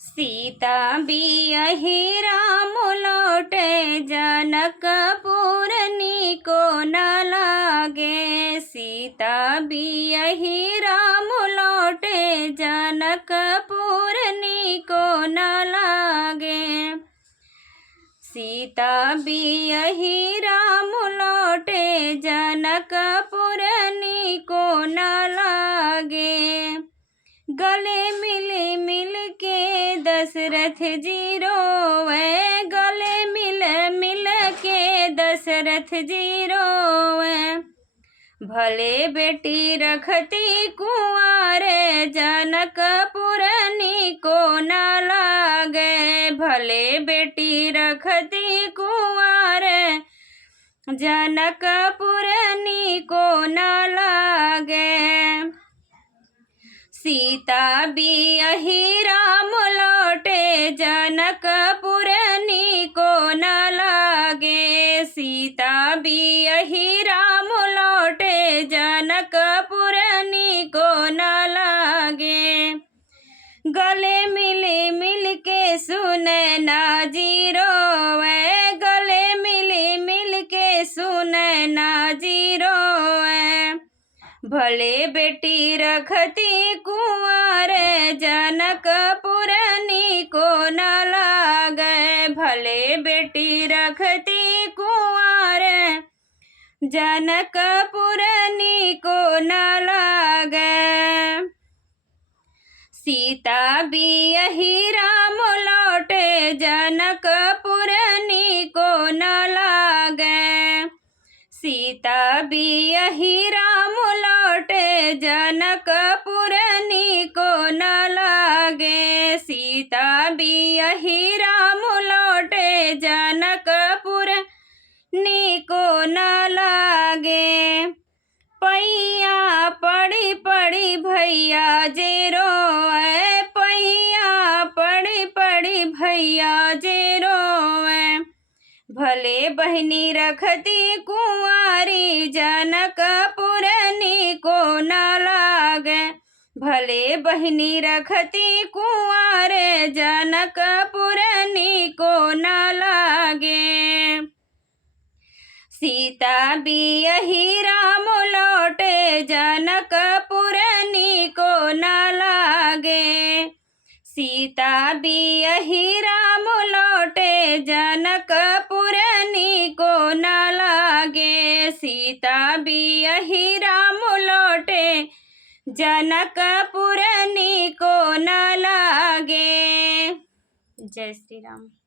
सीता बियहि राम लौटे जनकपुर नीको न लागे। सीता बियहि राम लौटे जनकपुर नीको न लागे। सीता बियहि राम लौटे जनकपुर नीको न लागे। गले मिल मिल के दशरथ जी रोवे। गले मिल मिल के दशरथ जी रोवे। भले बेटी रखती कुंवारे जनकपुर नीको न लागे। भले बेटी रखती कुंवारे जनकपुर नीको न लागे। सीता बियहि राम लौटे जनकपुर नीको न लागे। सीता बियहि राम लौटे जनकपुर नीको न लागे। गले मिल मिल के सुने ना जी रोवे। गले मिल मिल के सुने ना जी रोवे। भले बेटी रखती कुंवारे जनकपुर नीको न लागे। भले बेटी रखती कुंवारे जनकपुर नीको न लागे। सीता बियहि राम लौटे जनकपुर नीको न लागे। सीता बियहि राम लौटे जनकपुर नीको न लागे। सीता बियहि राम लौटे जनकपुर नीको न लागे। पैया पड़ी पड़ी भैया जे रोए। पैया पड़ी पड़ी भैया जे रोए। भले बहनी रखती कुंवारी जनकपुर नीको न लागे। भले बहनी रखती कुंवारे जनकपुर नीको न लागे। सीता बियहि राम लौटे जनकपुर नीको न लागे। सीता बियहि राम लौटे जनकपुर नीको न लागे। सीता बियहि राम लौटे जनकपुर नीको न लागे। जय श्री राम।